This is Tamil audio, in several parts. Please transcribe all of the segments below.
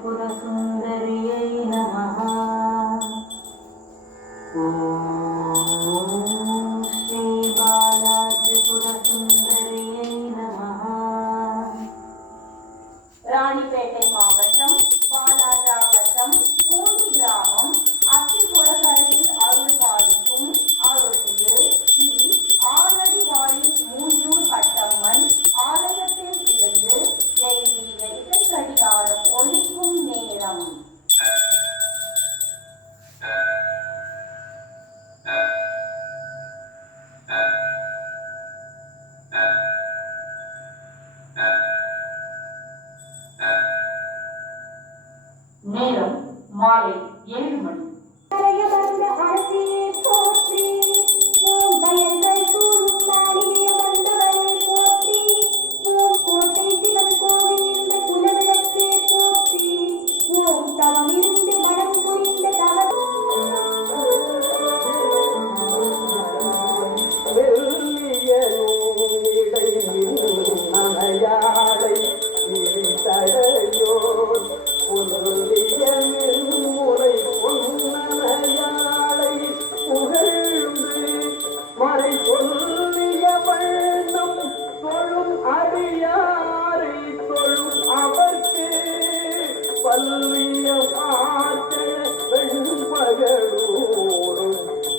त्रिपुरसुन्दर्यै नमः। ॐ श्रीबाला त्रिपुरसुन्दर्यै नमः। ராணிப்பேட்டை மாவட்டம் வாலாஜா வட்டம் பூண்டி கிராமம் அத்திகுளக்கரையில் அருள் பாலிக்கும் அருள்மிகு ஸ்ரீ ஆலடிவாழி மூஞ்சூர் கட்டம்மன் ஆலயத்தில் இருந்து தெய்வீக இசை கடிகாரம் ஒலிக்கும் நேரம். நேரம் மாலை 7 மணி.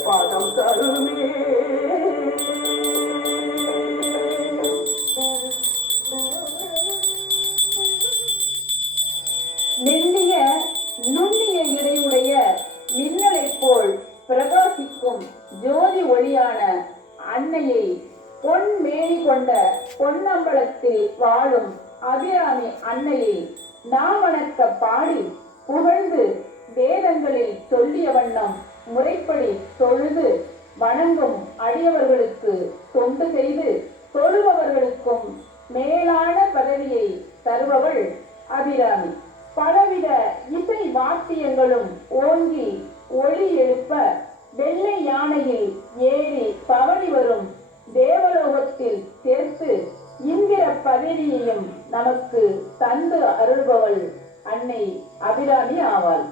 பதம் தருமே மெல்லிய நுண்ணிய இடையுடைய மின்னலை போல் பிரகாசிக்கும் ஜோதி ஒளியான அன்னையை பொன்மேனி கொண்ட பொன்னம்பலத்தில் வாழும் அபிராமி அன்னையை நாமணக்க பாடி புகழ்ந்து வேதங்களில் சொல்லிய வண்ணம் முறைப்படி தொழுது வணங்கும் அடியவர்களுக்கு தொண்டு செய்து தொழுபவர்களுக்கும் மேலான பதவியை தருபவள் அபிராமி. பலவித இசை வாத்தியங்களும் ஓங்கி ஒளி எழுப்ப வெள்ளை யானையில் ஏறி பவனி வரும் தேவலோகத்தில் சேர்த்து இந்திர பதவியையும் நமக்கு தந்து அருள்பவள் அன்னை அபிராமி ஆவாள்.